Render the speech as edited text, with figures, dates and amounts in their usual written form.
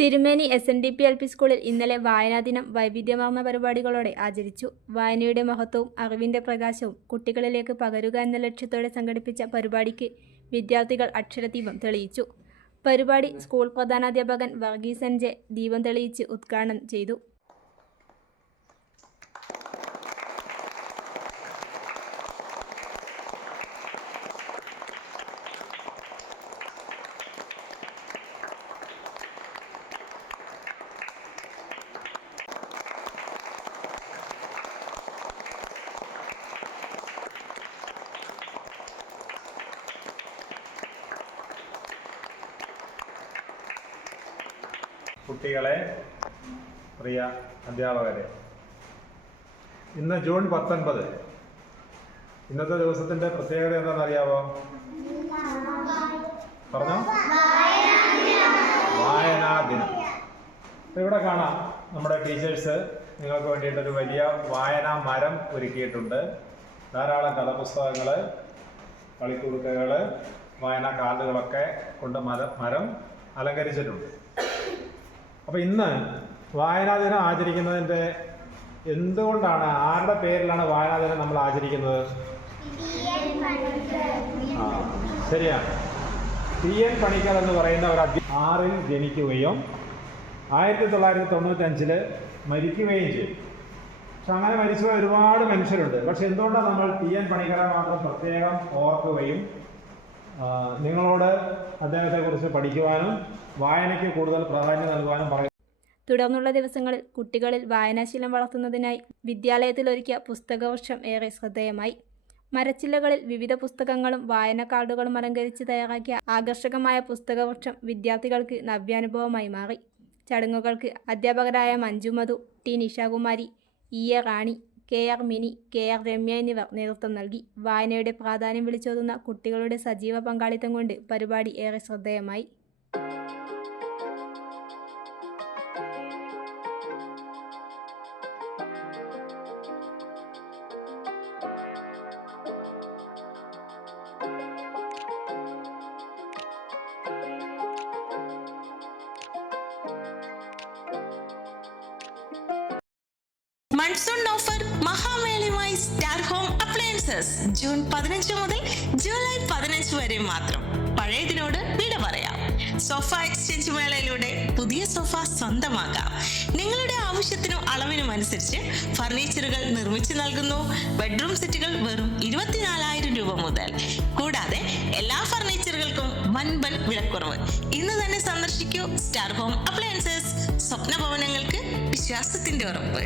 തിരുമേനി SNDP LP സ്കൂളിൽ ഇന്നലെ വായനാദിനം വൈവിധ്യമാർന്ന പരിപാടികളോടെ ആചരിച്ചു. വായനയുടെ മഹത്വവും അറിവിന്റെ പ്രകാശവും കുട്ടികളിലേക്ക് പകരുക എന്ന ലക്ഷ്യത്തോടെ സംഘടിപ്പിച്ച പരിപാടിക്ക് വിദ്യാർത്ഥികൾ അക്ഷരദീപം തെളിയിച്ചു. പരിപാടി സ്കൂൾ പ്രധാനാധ്യാപകൻ വർഗീസ് NJ ദീപം തെളിയിച്ച് ഉദ്ഘാടനം ചെയ്തു. കുട്ടികളെ, പ്രിയ അധ്യാപകരെ, ഇന്ന് ജൂൺ 19. ഇന്നത്തെ ദിവസത്തിന്റെ പ്രത്യേകത എന്താണെന്നറിയാവോ? പറഞ്ഞോ? വായനാ ദിനം. ഇവിടെ കാണാം, നമ്മുടെ ടീച്ചേഴ്സ് നിങ്ങൾക്ക് വേണ്ടിയിട്ടൊരു വലിയ വായനാ മരം ഒരുക്കിയിട്ടുണ്ട്. ധാരാളം കഥാപുസ്തകങ്ങൾ, കളിക്കുടുക്കകൾ, വായനാ കാർഡുകളൊക്കെ കൊണ്ട് മരം അലങ്കരിച്ചിട്ടുണ്ട്. അപ്പോൾ ഇന്ന് വായനാ ദിനം ആചരിക്കുന്നതിൻ്റെ എന്തുകൊണ്ടാണ്, ആരുടെ പേരിലാണ് വായനാ ദിനം നമ്മൾ ആചരിക്കുന്നത്? ശരിയാണ്. TN പണിക്കർ എന്ന് പറയുന്ന ഒരു 6 ജനിക്കുകയും 1995 മരിക്കുകയും ചെയ്തു. പക്ഷെ അങ്ങനെ മരിച്ചുപോയ ഒരുപാട് മനുഷ്യരുണ്ട്. പക്ഷെ എന്തുകൊണ്ടാണ് നമ്മൾ TN പണിക്കരെ മാത്രം പ്രത്യേകം ഓർക്കുകയും നിങ്ങളോട് അദ്ദേഹത്തെക്കുറിച്ച് പഠിക്കുവാനും വായനയ്ക്ക് കൂടുതൽ പ്രാധാന്യം നൽകുവാനും പറയും? തുടർന്നുള്ള ദിവസങ്ങളിൽ കുട്ടികളിൽ വായനാശീലം വളർത്തുന്നതിനായി വിദ്യാലയത്തിൽ ഒരുക്കിയ പുസ്തകവർഷം ഏറെ ശ്രദ്ധേയമായി. മരച്ചില്ലകളിൽ വിവിധ പുസ്തകങ്ങളും വായന കാർഡുകളും അലങ്കരിച്ച് തയ്യാറാക്കിയ ആകർഷകമായ പുസ്തകവർഷം വിദ്യാർത്ഥികൾക്ക് നവ്യാനുഭവമായി മാറി. ചടങ്ങുകൾക്ക് അധ്യാപകരായ മഞ്ജു മധു, T നിഷാകുമാരി, EA റാണി, KR മിനി, KR രമ്യ എന്നിവർ നേതൃത്വം നൽകി. വായനയുടെ പ്രാധാന്യം വിളിച്ചോതുന്ന കുട്ടികളുടെ സജീവ പങ്കാളിത്തം കൊണ്ട് പരിപാടി ഏറെ ശ്രദ്ധേയമായി. മൺസൂൺ ഓഫർ മഹാമേളയുമായി സ്റ്റാർ ഹോം അപ്ലയൻസസ് ജൂൺ 15 മുതൽ ജൂലൈ 15 വരെ മാത്രം. പഴയതിനോട് വിട പറയാം. സോഫ എക്സ്ചേഞ്ച് മേളയിലൂടെ പുതിയ സോഫ സ്വന്തമാക്കാം. നിങ്ങളുടെ ആവശ്യത്തിനും അളവിനും അനുസരിച്ച് ഫർണിച്ചറുകൾ നിർമ്മിച്ചു നൽകുന്നു. ബെഡ്റൂം സെറ്റുകൾ വെറും 24,000 രൂപ മുതൽ. കൂടാതെ എല്ലാ ഫർണിച്ചറുകൾക്കും വൻപൻ വിലക്കുറവ്. ഇന്ന് തന്നെ സന്ദർശിക്കൂ സ്റ്റാർ ഹോം അപ്ലയൻസസ്. സ്വപ്ന ഭവനങ്ങൾക്ക് വിശ്വാസത്തിന്റെ ഉറപ്പ്.